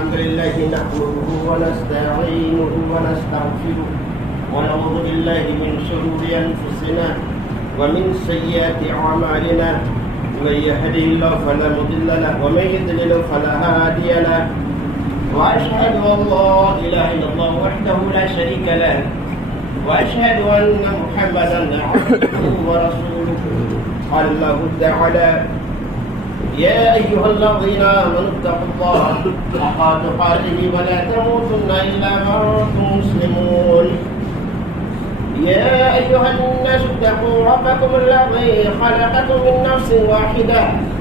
الحمد لله نحمده ونستعينه ونستغفره ونعوذ بالله من شرور أنفسنا ومن سيئات أعمالنا من يهده الله فلا مضل له ومن يضلل فلا هادي له وأشهد أن لا إله إلا الله وحده لا شريك له وأشهد أن محمدا عبده ورسوله قال الله تعالى يا أيها الذين آمنوا اتقوا الله حق تقاته ولا تموتن إلا وأنتم مسلمون يا أيها الناس اتقوا ربكم الذي خلقكم من نفس واحدة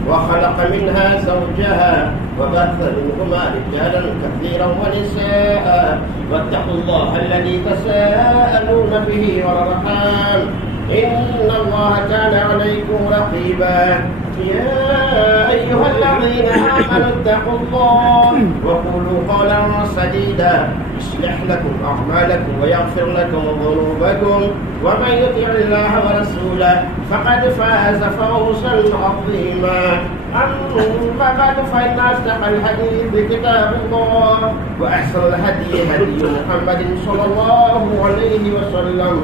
وخلق منها زوجها وبث منهما رجالا كثيرا ونساء واتقوا الله الذي تساءلون به والأرحام إن الله كان عليكم رقيبا يا أيها الذين آمنوا اتقوا الله وقولوا قولا سديدا يصلح لكم أعمالكم ويغفر لكم ذنوبكم ومن يطع الله ورسوله فقد فاز فوزا عظيما أما بعد فإن أصدق الحديث كتاب الله وأحسن الهدي هدي محمد صلى الله عليه وسلم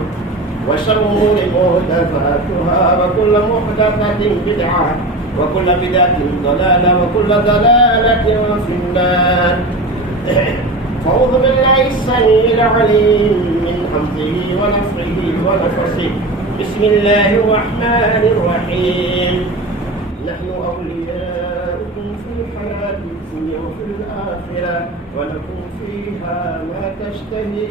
وشر الأمور محدثاتها وكل محدثة بدعة وكل بدعة ضلالة وكل ضلالة في النار. أعوذ بالله السميع العليم من حمده ونفخه ونفسه. بسم الله الرحمن الرحيم. نحن أولياؤكم في الحياة الدنيا وفي الآخرة ولكم فيها ما تشتهي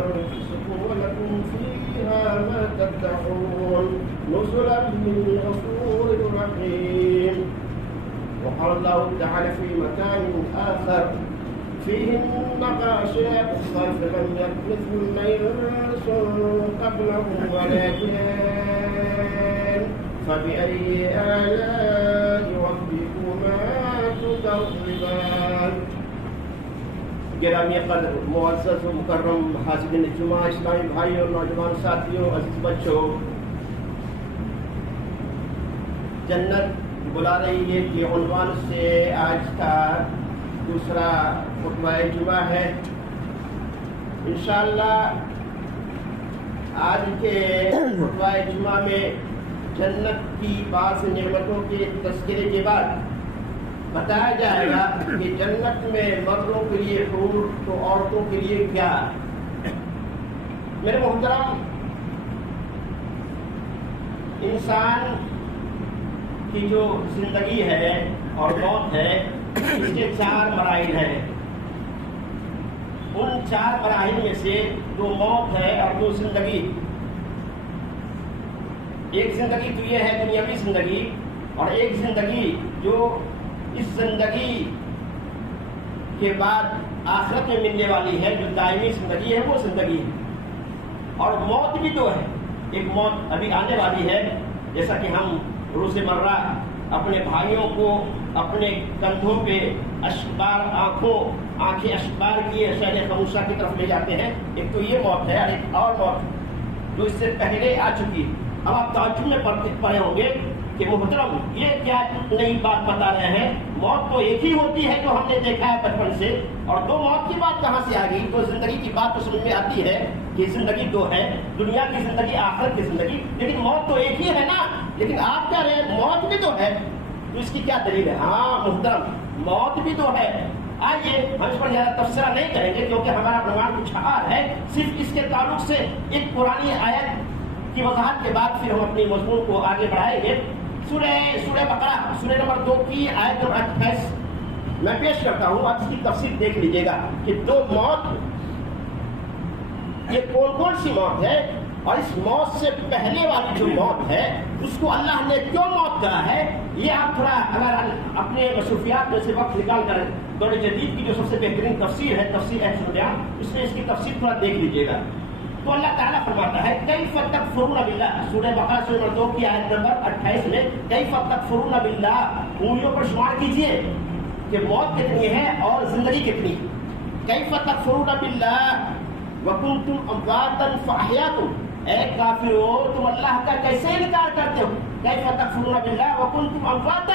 أنفسكم ولكم فيها ما تدعون نزلا من غفور رحيم. وقال الله تعالى في مكان آخر فيهن غاشيات الصرف لم يطمثهن إنس قبلهم ولا جان فبأي آلاء ربكما تكذبان. گرامی قدر معزز و مکرم حاضرین جمعہ اسلامی بھائیوں نوجوان ساتھیوں عزیز بچوں، جنت بلا رہی ہے کہ عنوان سے آج کا دوسرا خطبہ جمعہ ہے. انشاءاللہ آج کے خطبہ جمعہ میں جنت کی بعض نعمتوں کے تذکرے کے بعد بتایا جائے گا کہ جنت میں مردوں کے لیے حور تو عورتوں کے لیے کیا. میرے محترم، انسان کی جو زندگی ہے اور موت ہے اس کے 4 مراحل ہیں. ان 4 مراحل میں سے 2 موت ہے اور 2 زندگی. ایک زندگی تو یہ ہے دنیاوی زندگی، اور ایک زندگی جو اس زندگی کے بعد آخرت میں ملنے والی ہے، جو دائمی زندگی ہے، وہ زندگی ہے. اور موت بھی 2 ہے. ایک موت ابھی آنے والی ہے، جیسا کہ ہم روزمرہ اپنے بھائیوں کو اپنے کندھوں پہ آنکھیں اشبار کیے شہر خموشہ کی طرف لے جاتے ہیں. ایک تو یہ موت ہے اور ایک اور موت جو اس سے پہلے آ چکی. اب آپ تعجب میں پڑے ہوں گے کہ محترم یہ کیا نئی بات بتا رہے ہیں. موت تو ایک ہی ہوتی ہے جو ہم نے دیکھا ہے بچپن سے، اور 2 موت کی بات کہاں سے آ گئی؟ تو زندگی کی بات تو سمجھ میں آتی ہے کہ زندگی 2 ہے، دنیا کی زندگی، آخرت کی زندگی، لیکن موت تو ایک ہی ہے نا. لیکن آپ کہہ رہے ہیں موت بھی 2 ہے، تو اس کی کیا دلیل ہے؟ ہاں محترم، موت بھی 2 ہے. آئیے ہم اس پر زیادہ تبصرہ نہیں کریں گے کیونکہ ہمارا عنوان کچھ اور ہے. صرف اس کے تعلق سے ایک پرانی آیت کی وضاحت کے بعد پھر ہم اپنی مضمون کو آگے بڑھائیں گے. سورہ بقرہ سورہ نمبر 2 کی آیت نمبر 28 میں پیش کرتا ہوں. آپ اس کی تفصیل دیکھ لیجیے گا کہ 2 موت یہ کون سی موت ہے، اور اس موت سے پہلے والی جو موت ہے اس کو اللہ نے کیوں موت کہا ہے. یہ آپ تھوڑا اگر اپنے مصروفیات میں سے وقت نکال کر دور جدید کی جو سب سے بہترین تفسیر ہے، تفسیر احسن بیان، اس میں اس کی تفصیل تھوڑا دیکھ لیجیے گا. تو اللہ تعالیٰ فرماتا ہے کیف تکفرون باللہ، سورہ بقرہ سورہ نمبر 2 کی آیت نمبر 28 میں کیف تکفرون باللہ، انگلیوں پر شمار کیجئے کہ موت کتنی ہے اور زندگی کتنی. کیف تکفرون باللہ وکنتم امواتا فاحیاکم، اے کافرو تم اللہ کا کیسے انکار کرتے ہو. کیف تکفرون باللہ وکنتم امواتا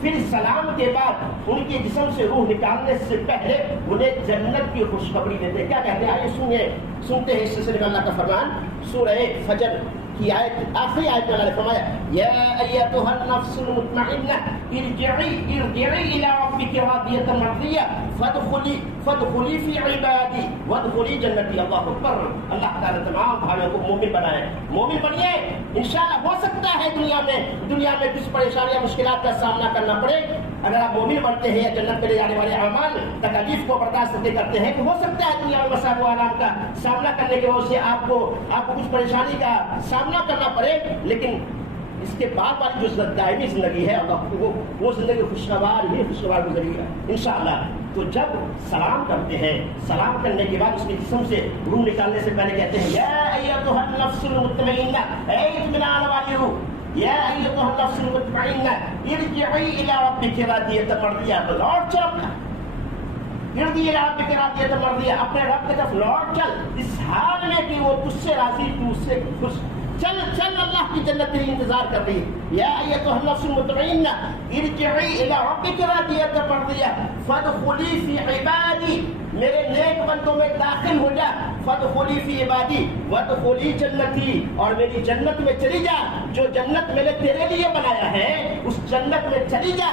پھر سلام کے بعد ان کے جسم سے روح نکالنے سے پہلے انہیں جنت کی خوشخبری دیتے ہیں. کیا کہتے ہیں؟ آئیے سنتے ہیں اس سلسلے میں اللہ کا فرمان. سورہ فجر کی آیت آخری آیت میں اللہ نے فرمایا یا ایتھا النفس المطمئنہ ارجعی الی ربک راضیۃ مرضیہ فادخلی فی عبادی وادخلی جنتی. اللہ اکبر. اللہ تعالیٰ تمام بھائیوں کو مومن بنائے. مومن بنیے. انشاءاللہ ہو سکتا ہے دنیا میں کچھ پریشانیاں مشکلات کا سامنا کرنا پڑے. اگر آپ مومن بنتے ہیں یا جنت میں لے جانے والے اعمال تکالیف کو برداشت کرتے ہیں تو ہو سکتا ہے دنیا میں مصائب و آلام کا سامنا کرنے کی وجہ سے آپ کو کچھ پریشانی کا سامنا کرنا پڑے. لیکن اس کے بعد والی جو دائمی زندگی ہے وہ زندگی خوشگوار گزری ہے انشاءاللہ. تو جب سلام کرتے ہیں, سلام کرنے کے بعد اس کے جسم سے روح نکالنے سے پہلے کہتے ہیں یا ایتھا النفس المطمئنہ, اے اطمینان والی روح, یا ایتھا النفس المطمئنہ ارجعی الی ربک راضیۃ مرضیہ. لوٹ چل ارجعی الی ربک راضیۃ مرضیہ, اپنے رب کی طرف لوٹ چل اس حال میں کہ وہ تجھ سے راضی, تو اس سے خوش. چل اللہ کی جنت تیری انتظار کر رہی ہے. یا ایتھا النفس المطمئنہ ارجعی الی ربک راضیۃ مرضیہ فادخلی فی عبادی, میرے نیک بندوں میں داخل ہو جا. فادخلی فی عبادی وادخلی جنتی, اور میری جنت میں چلی جا. جو جنت میں نے تیرے لیے بنایا ہے اس جنت میں چلی جا.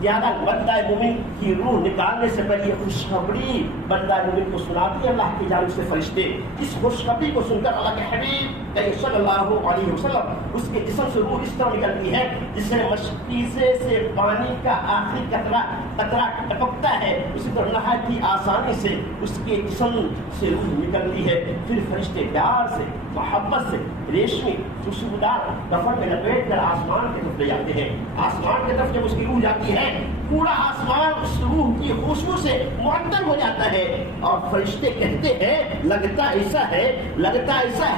زیادہ بندہ مومن کی روح نکالنے سے پہلے یہ خوشخبری بندہ مومن کو سناتی ہے اللہ کی جانب سے فرشتے. اس خوشخبری کو سن کر اللہ کے حبیب صلی اللہ علیہ وسلم اس کے جسم سے روح اس طرح نکلتی ہے جس سے مشکیزے سے پانی کا آخری قطرہ ٹپکتا ہے, اسی طرح نہایت ہی آسانی سے اس کے جسم سے روح نکلتی ہے. پھر فرشتے پیار سے محبت سے ریشمی خوشبودار کفن میں لپیٹ کر آسمان کی طرف لے جاتے ہیں. آسمان کی طرف جب اس کی روح جاتی ہے پورا آسمان اس روح کی خوشبو سے معطر ہو جاتا ہے. اور فرشتے کہتے ہیں لگتا ایسا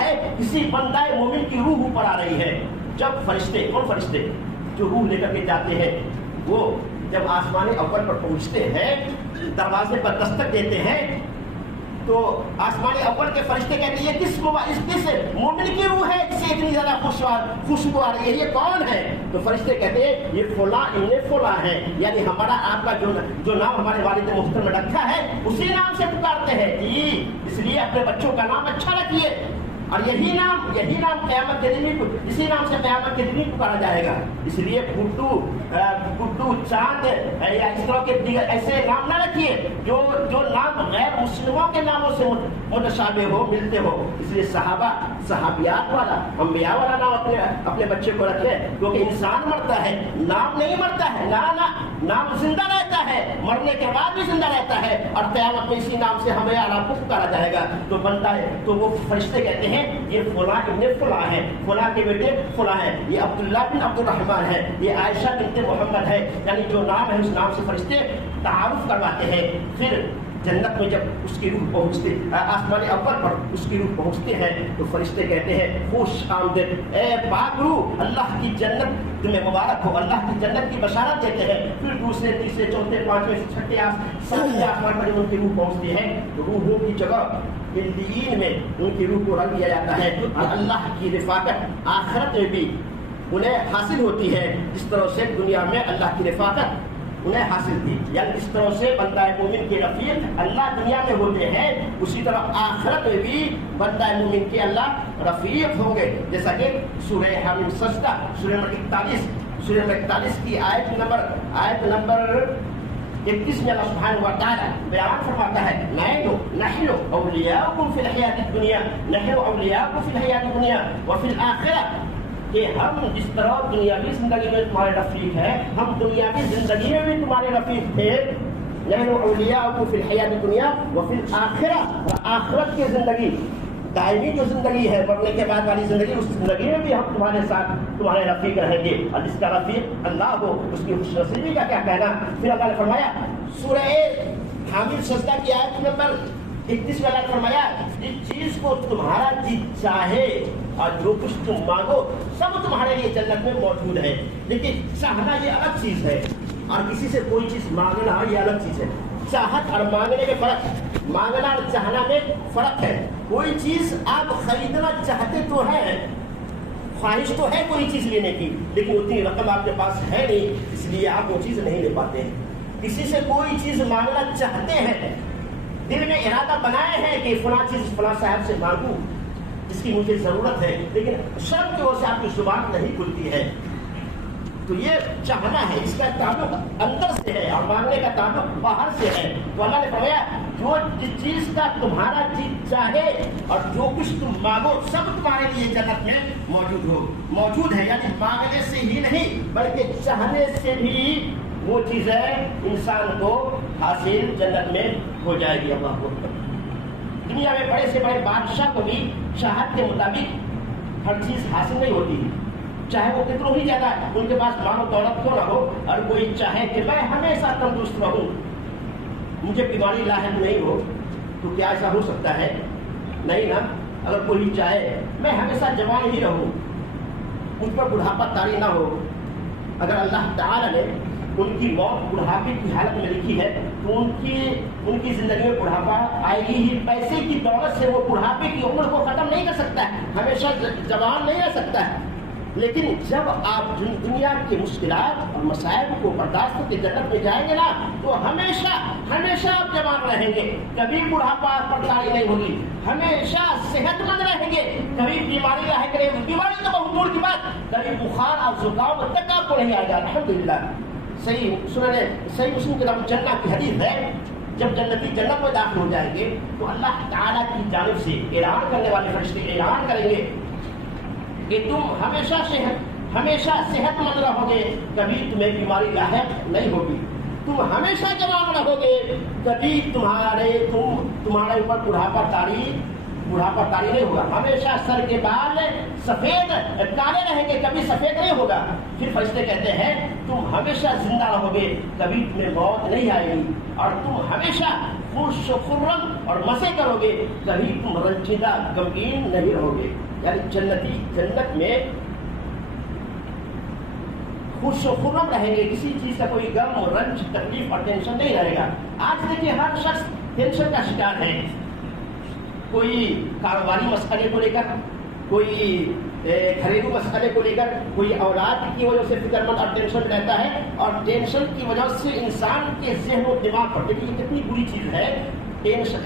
ہے کسی بندہ مومن کی روح اوپر آ رہی ہے. جب فرشتے جو روح لے کر کے جاتے ہیں وہ جب آسمان اول پر پہنچتے ہیں, دروازے پر دستک دیتے ہیں, تو آسمان اول کے فرشتے کہتے ہیں کس مومن کی روح ہے جسے اتنی زیادہ خوشبو آ رہی ہے, یہ کون ہے؟ تو فرشتے کہتے ہیں یہ فلاں ابن فلاں ہے, یعنی ہمارا آپ کا جو نام ہمارے والد محترم نے رکھا ہے اسی نام سے پکارتے ہیں جی, اس لیے اپنے بچوں کا نام اچھا رکھیے. اور یہی نام قیامت کے دن اسی نام سے قیامت کے دن پکارا جائے گا. اس لیے گڈو چاند یا اس طرح کے دیگر ایسے نام نہ رکھیے جو نام غیر مسلموں کے ناموں سے متشابہ ہو, ملتے ہو. اس لیے صحابیات والا انبیاء والا نام اپنے بچے کو رکھے, کیونکہ انسان مرتا ہے نام نہیں مرتا ہے. نام زندہ رہتا ہے, مرنے کے بعد بھی زندہ رہتا ہے, اور قیامت میں اسی نام سے ہمیں آپ کو پکارا جائے گا. تو بنتا ہے تو وہ فرشتے کہتے ہیں یہ فلاں ابن فلاں ہے, فلاں کے بیٹے فلاں ہے, یہ عبداللہ بن عبد الرحمن ہے, یہ عائشہ بنت محمد ہے. یعنی جو نام ہے اس نام سے فرشتے تعارف کرواتے ہیں. پھر جنت میں جب اس کی روح پہنچتے, آسمان اول پر اس کی روح پہنچتے ہیں تو فرشتے کہتے ہیں خوش آمدید اے پاک روح, اللہ کی جنت تمہیں مبارک ہو, اللہ کی جنت کی بشارت دیتے ہیں. پھر دوسرے تیسرے چوتھے پانچویں چھٹے آسمان پر جب ان کی روح پہنچتی ہے تو روحوں کی جگہ علیین میں ان کی روح کو رکھ دیا جاتا ہے. اور اللہ کی رفاقت آخرت میں بھی انہیں حاصل ہوتی ہے جس طرح سے دنیا میں اللہ کی رفاقت انہیں حاصل تھی. یعنی اس طرح سے بندہ مومن کے رفیق اللہ دنیا میں ہوتے ہیں, اسی طرح آخرت میں بھی بندہ مومن کے اللہ رفیق ہوں گے. جیسا کہ سورہ حامیم سجدہ سورہ نمبر 41 کی آیت نمبر 31 میں اللہ سبحانہ و تعالی بیان فرماتا ہے نحن اولیاؤکم فی الحیات الدنیا وفی الآخرہ, کہ ہم جس طرح دنیاوی زندگی میں تمہارے رفیق ہیں ہم دنیاوی زندگی میں بھی تمہارے رفیق تھے. نحن اولیاؤکم فی الحیات الدنیا وفی الآخرہ, آخرت کی زندگی دائمی جو زندگی ہے مرنے کے بعد والی زندگی, اس زندگی میں بھی ہم تمہارے ساتھ تمہارے رفیق رہیں گے. اور جس کا رفیق اللہ ہو اس کی خوش نصیبی کا کیا کہنا. پھر اللہ نے فرمایا سورہ حامیم سجدہ کی آیت نمبر 31 میں اللہ نے فرمایا جس چیز کو تمہارا جی چاہے اور جو کچھ تم مانگو سب تمہارے لیے جنت میں موجود ہے. لیکن چاہنا یہ الگ چیز ہے اور کسی سے کوئی چیز مانگنا یہ الگ چیز ہے. چاہت اور مانگنے میں فرق, مانگنا اور چاہنا میں فرق ہے. کوئی چیز آپ خریدنا چاہتے تو ہیں, خواہش تو ہے کوئی چیز لینے کی، لیکن اتنی رقم آپ کے پاس ہے نہیں، اس لیے آپ وہ چیز نہیں لے پاتے ہیں۔ کسی سے کوئی چیز مانگنا چاہتے ہیں، دل میں ارادہ بنائے ہیں کہ فلاں چیز فلاں صاحب سے مانگوں جس کی مجھے ضرورت ہے، لیکن شرم کی وجہ سے آپ کی زبان نہیں کھلتی ہے، تو یہ چاہنا ہے، اس کا تعلق اندر سے ہے اور مانگنے کا تعلق باہر سے ہے۔ تو اللہ نے فرمایا جو جس چیز کا تمہارا جی چاہے اور جو کچھ تم مانگو سب تمہارے لیے جنت میں موجود ہے، یعنی مانگنے سے ہی نہیں بلکہ چاہنے سے بھی وہ چیزیں انسان کو حاصل جنت میں ہو جائے گی۔ اللہ اکبر۔ دنیا میں بڑے سے بڑے بادشاہ کو بھی چاہت کے مطابق ہر چیز حاصل نہیں ہوتی، چاہے وہ کتنوں ہی زیادہ ان کے پاس مال و دولت کیوں نہ ہو، اور کوئی چاہے کہ میں ہمیشہ تندرست رہوں، مجھے بیماری لاحق نہیں ہو، تو کیا ایسا ہو سکتا ہے؟ نہیں نا۔ اگر کوئی چاہے میں ہمیشہ جوان ہی رہوں، مجھ پر بڑھاپا طاری نہ ہو، اگر اللہ تعالی نے ان کی موت بڑھاپے کی حالت میں لکھی ہے تو ان کی زندگی میں بڑھاپا آئے گی ہی۔ پیسے کی دولت سے وہ بڑھاپے کی عمر کو ختم نہیں کر سکتا ہے، ہمیشہ جوان نہیں رہ سکتا ہے، لیکن جب آپ دنیا کی مشکلات اور مسائل کو برداشت کے جنت میں جائیں گے نا تو ہمیشہ آپ جوان رہیں گے، کبھی بڑھاپا پر طاری نہیں ہوگی، ہمیشہ صحت مند رہیں گے، کبھی بیماری لاحق نہیں ہوگی۔ بیماری تو بہت دور کی بات، کبھی بخار اور زکام تک آپ کو نہیں آئے گا، الحمدللہ۔ صحیح مسلم کتاب جنہ کی حدیث ہے، جب جنتی جنت میں داخل ہو جائیں گے تو اللہ تعالیٰ کی جانب سے اعلان کرنے والے فرشتے اعلان کریں گے کہ تم ہمیشہ صحت مند رہو گے، کبھی تمہیں بیماری لاحق نہیں ہوگی، تم ہمیشہ جوان رہو گے، کبھی تمہارے اوپر بڑھاپا طاری نہیں ہوگا، ہمیشہ سر کے بال سفید کالے رہیں گے، کبھی سفید نہیں ہوگا۔ پھر فرشتے کہتے ہیں تم ہمیشہ زندہ رہو گے، کبھی تمہیں موت نہیں آئے گی، اور تم ہمیشہ خوش و خرم اور مزے کرو گے، کبھی تم رنجیدہ غمگین نہیں رہو گے۔ یعنی جنت میں خوش و خرم رہیں گے، کسی چیز کا کوئی غم اور رنج تکلیف اور ٹینشن نہیں رہے گا۔ آج دیکھیے ہر شخص ٹینشن کا شکار ہے، کوئی کاروباری مسئلے کو لے کر، کوئی گھریلو مسئلے کو لے کر، کوئی اولاد کی وجہ سے فکر مند اور ٹینشن رہتا ہے، اور ٹینشن کی وجہ سے انسان کے ذہن و دماغ پر، دیکھیے یہ کتنی بری چیز ہے، ٹینشن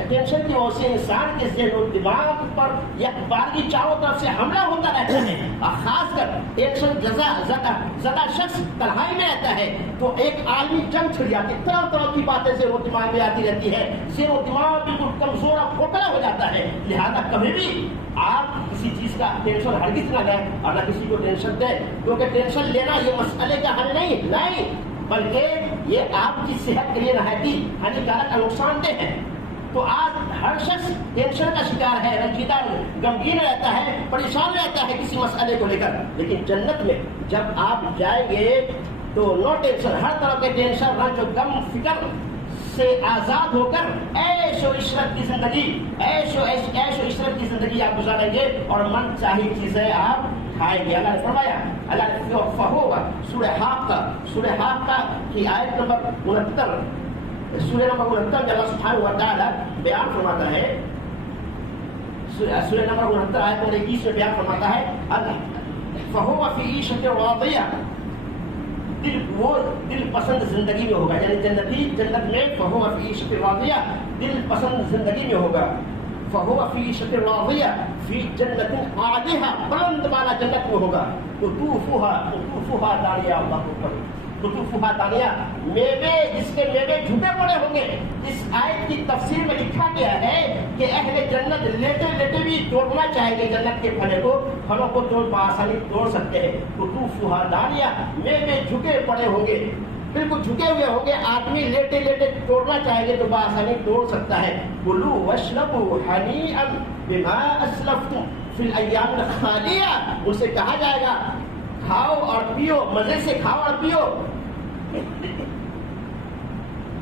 کی وجہ سے انسان کے ذہن و دماغ پر یکبارگی چاروں طرف سے حملہ ہوتا رہتا ہے، اور خاص کر ٹینشن زدہ شخص تنہائی میں رہتا ہے تو ایک عالمی جنگ چھڑ جاتی ہے، طرح کی باتیں ذہن و دماغ میں آتی رہتی ہے، ذہن و دماغ بالکل کمزور اور کھوکھلا ہو جاتا ہے۔ لہذا کبھی بھی آپ کسی چیز کا ٹینشن ہرگز نہ لیں اور نہ کسی کو ٹینشن دیں، کیونکہ ٹینشن لینا یہ مسئلے کا حل نہیں بلکہ یہ آپ کی صحت کے لیے نہایت ہانیکارک اور نقصان دہ ہے۔ تو آج ہر شخص ٹینشن کا شکار ہے، رنجیدہ غمگین رہتا ہے، پریشان رہتا ہے کسی مسئلے کو لے کر، لیکن جنت میں جب آپ جائیں گے تو نو ٹینشن، ہر طرح کے ٹینشن رنج و غم فکر سے آزاد ہو کر عیش و عشرت کی زندگی آپ گزاریں گے اور من چاہی چیزیں آپ کھائیں گے۔ اللہ نے فرمایا، اللہ نے سورہ حاقہ کی آیت نمبر 69، سورہ نمبر 69 میں اللہ سبحانہ و تعالی بیان فرماتا ہے، سورہ نمبر 69 آیت نمبر 21 میں بیان فرماتا ہے، فَهُوَ فِي عِيشَةٍ رَاضِيَةٍ، دل پسند زندگی میں ہوگا، یعنی جنت میں فَهُوَ فِي عِيشَةٍ رَاضِيَةٍ دل پسند زندگی میں ہوگا، فَهُوَ فِي عِيشَةٍ رَاضِيَةٍ فِي جَنَّةٍ عَالِيَةٍ بلند بالا جنت میں ہوگا، قُطُوفُهَا دانیہ، اللہ اکبر، قطوفها دانیہ، میوے جس کے میوے جھکے پڑے ہوں گے۔ اس آیت کی تفسیر میں لکھا گیا ہے کہ اہل جنت لیٹے بھی توڑنا چاہیں گے جنت کے پھلوں کو بآسانی توڑ سکتے ہیں۔ قطوفها دانیہ، میوے جھکے پڑے ہوں گے، بالکل جھکے ہوئے ہوں گے، آدمی لیٹے توڑنا چاہیں گے تو بآسانی توڑ سکتا ہے۔ کلوا واشربوا ہنیئا بما اسلفتم فی الایام الخالیہ، ان سے کہا جائے گا کھاؤ اور پیو، مزے سے کھاؤ اور پیو۔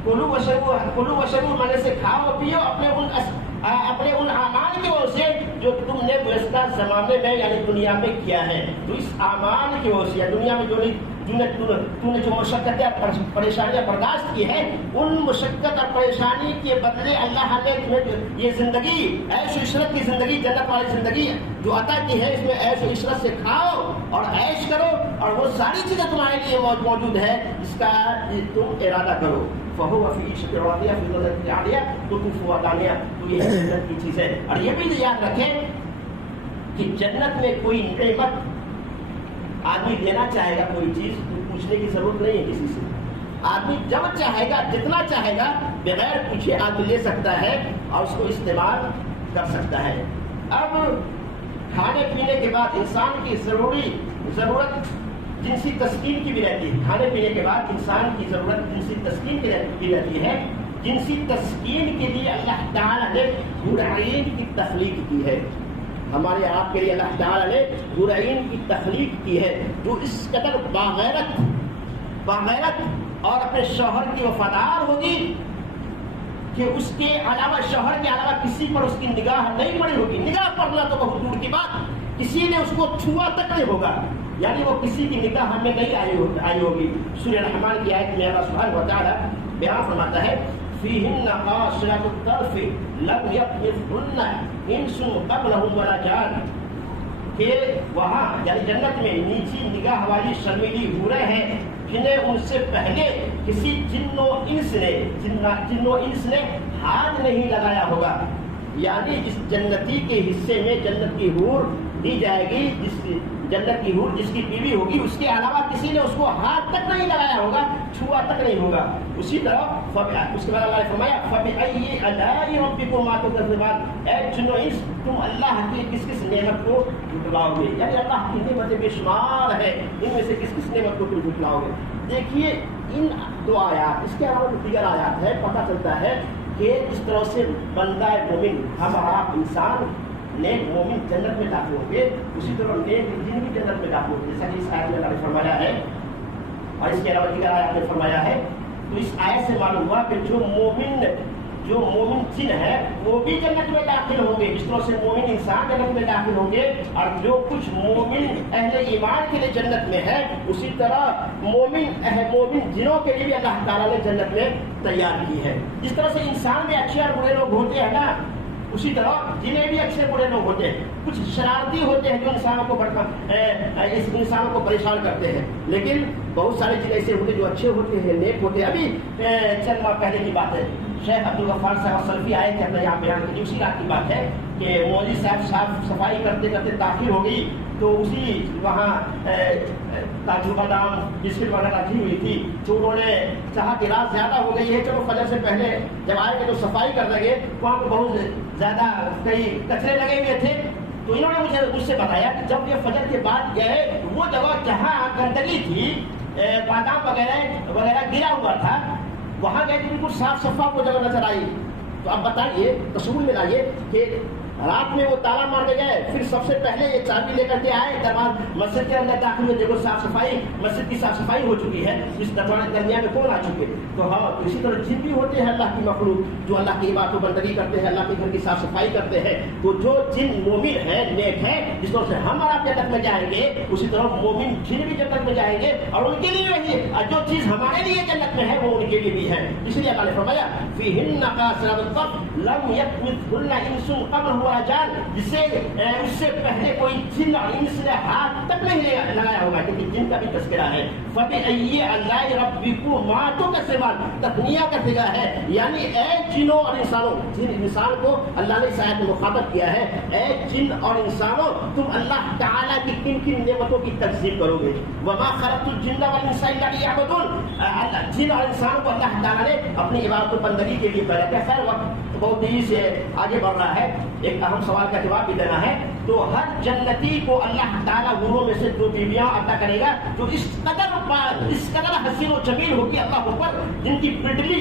کلو وشربو مانے سے کھاؤ اور پیو اپنے ان اپنے ان اعمال کی وجہ سے جو تم نے گزشتہ زمانے میں یعنی دنیا میں کیا ہے. تو اس اعمال کی وجہ سے دنیا میں تو نے جو مشقتیں اور پریشانیاں برداشت کی ہیں، ان مشقت اور پریشانی کے بدلے اللہ نے تمہیں یہ زندگی عیش و عشرت کی زندگی، جنت والی زندگی جو عطا کی ہے، اس میں عیش و عشرت سے کھاؤ اور عیش کرو، اور وہ ساری چیزیں تمہارے لیے موجود ہے، اس کا تم ارادہ کرو. فَهُوَ فِي عِيشَةٍ رَاضِيَةٍ فِي ظِلَالٍ عَالِيَةٍ قُطُوفُهَا دَانِيَةٌ. تو یہ جنت کی چیز ہے. اور یہ بھی یاد رکھیں کہ جنت میں کوئی نعمت آدمی دینا چاہے گا، کوئی چیز تو پوچھنے کی ضرورت نہیں ہے کسی سے. آدمی جب چاہے گا، جتنا چاہے گا، بغیر پوچھے آدمی لے سکتا ہے اور اس کو استعمال کر سکتا ہے. اب کھانے پینے کے بعد انسان کی ضرورت جنسی تسکین کی بھی رہتی ہے. کھانے پینے کے بعد انسان کی ضرورت جنسی تسکین کی رہتی ہے. جنسی تسکین کے لیے اللہ تعالیٰ نے حور عین کی تخلیق کی ہے. ہمارے آپ کے لیے اللہ تعالیٰ نے حور عین کی تخلیق کی ہے، جو اس قدر باغیرت اور اپنے شوہر کی وفادار ہوگی کہ اس کے علاوہ، شوہر کے علاوہ کسی پر اس کی نگاہ نہیں پڑی ہوگی. نگاہ پڑنا تو بہت دور کی بات، کسی نے اس کو چھوا تک نہیں ہوگا، یعنی وہ کسی کی نگاہ ہمیں نہیں آئی ہوگی. سورہ رحمان کی آیت میں اللہ سبحانہ و تعالیٰ بیان فرماتا ہے فِيهِنَّ قَاصِرَاتُ الطَّرْفِ لَمْ يَطْمِثْهُنَّ إِنسٌ قَبْلَهُمْ وَلَا جَانٌ. کہ وہاں یعنی جنت میں نیچی نگاہ والی شرمیلی حوریں ہیں جنہیں ان سے پہلے کسی جن و انس نے ہاتھ نہیں لگایا ہوگا. یعنی جس جنتی کے حصے میں جنت کی حور دی جائے گی، جس جنت کی حور جس کی بیوی ہوگی، اس کے علاوہ کسی نے اس کو ہاتھ تک نہیں لگایا ہوگا، چھوا تک نہیں ہوگا. اسی طرح اس کے بعد اللہ نے فرمایا فَبِأَيِّ آلَاءِ رَبِّكُمَا تُكَذِّبَانِ. اے جن و انس، تم اللہ کی کس کس نعمت کو جھٹلاؤ گے؟ یعنی اللہ کی نعمتیں بے شمار ہے، ان میں سے کس کس نعمت کو تم جھٹلاؤ گے. دیکھیے ان دو آیات، اس کے علاوہ جو دیگر آیات ہے، پتہ چلتا ہے کہ اس طرح سے بندہ مومن، ہم آپ انسان نیک مومن جنت میں داخل ہوں گے، اسی طرح نیک جن بھی جنت میں داخل ہوں گے، جیسا کہ اس آیت میں اللہ نے فرمایا ہے اور اس کے علاوہ دیگر آیات میں فرمایا ہے. تو اس آیت سے معلوم ہوا کہ جو مومن جن ہے وہ بھی جنت میں داخل ہوں گے، جس طرح سے مومن انسان جنت میں داخل ہوں گے، اور جو کچھ مومن اہل ایمان کے لیے جنت میں ہے، اسی طرح مومن جنوں کے لیے بھی اللہ تعالیٰ نے جنت میں تیار کی ہے. جس طرح سے انسان میں اچھے اور برے لوگ ہوتے ہیں نا، اسی طرح جنہیں بھی اچھے برے لوگ ہوتے ہیں. کچھ شرارتی ہوتے ہیں جو انسانوں کو پریشان کرتے ہیں، لیکن بہت سارے جن ایسے ہوتے ہیں جو اچھے ہوتے ہیں، نیک ہوتے ہیں. ابھی چند ماہ پہلے کی بات ہے، شیخ عبدالغفار صاحب سلفی آئے تھے اپنے یہاں بیان کی. اسی رات کی بات ہے کہ مولوی صاحب صاف صفائی کرتے کرتے تاخیر ہو گئی، تو اسی وہاں کاجو بادام بسکٹ وغیرہ رکھی ہوئی تھی، تو انہوں نے چاہا کہ رات زیادہ ہو گئی ہے، چلو فجر سے پہلے جب آئے گے تو صفائی کر لیں گے. وہاں پہ بہت زیادہ کئی کچرے لگے ہوئے تھے، تو انہوں نے مجھ سے بتایا کہ جب یہ فجر کے بعد گئے، وہ جگہ جہاں گندگی تھی، بادام وغیرہ گرا ہوا تھا، وہاں گئے تو بالکل صاف صفا وہ جگہ نظر آئی. تو اب بتائیے، تصور میں لائیے کہ رات میں وہ تالا مار کے گئے، پھر سب سے پہلے یہ چابی لے کر کے آئے، دربار مسجد کے اندر داخل ہوئے، دیکھو صاف صفائی، مسجد کی صاف صفائی ہو چکی ہے، اس دربار درمیان میں کون آ چکے. تو ہاں اسی طرح جن بھی ہوتے ہیں اللہ کی مخلوق جو اللہ کی عبادت و بندگی کرتے ہیں، اللہ کے گھر کی صاف صفائی کرتے ہیں. تو جو جن مومن ہے، نیک ہے، جس طرح سے ہم اور آپ جنت میں جائیں گے، اسی طرح مومن جن بھی جنت میں جائیں گے، اور ان کے لیے وہی جو چیز ہمارے لیے جنت میں ہے وہ ان کے لیے بھی ہے. اس لیے اللہ نے فرمایا فیہن قاصرات الطرف لم یطمثهن انس قبلهم ولا جان، جسے اس سے پہلے کوئی جن اور انس نے ہاتھ تک نہیں لگایا ہوگا، کیونکہ جن کا بھی تذکرہ ہے. فبأي آلاء ربكما تكذبان، تثنیہ کا صیغہ ہے، یعنی اے جنوں اور انسانوں. جن انسان کو اللہ نے اس آیت میں مخاطب کیا ہے، اے جن اور انسانوں، تم اللہ تعالیٰ کی کن کن نعمتوں کی تکذیب کرو گے. وما خلقت الجن والانس الا ليعبدون، جن اور انسان کو اللہ تعالیٰ نے اپنی عبادت و بندگی کے لیے پیدا کیا. خیر وقت بہت تیزی سے آگے بڑھ رہا ہے، ایک اہم سوال کا جواب بھی دینا ہے. تو ہر جنتی کو اللہ تعالیٰ حوروں میں سے 2 بیویاں عطا کرے گا جو اس قدر حسین و جمیل ہوگی، اللہ اوپر، جن کی پنڈلی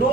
2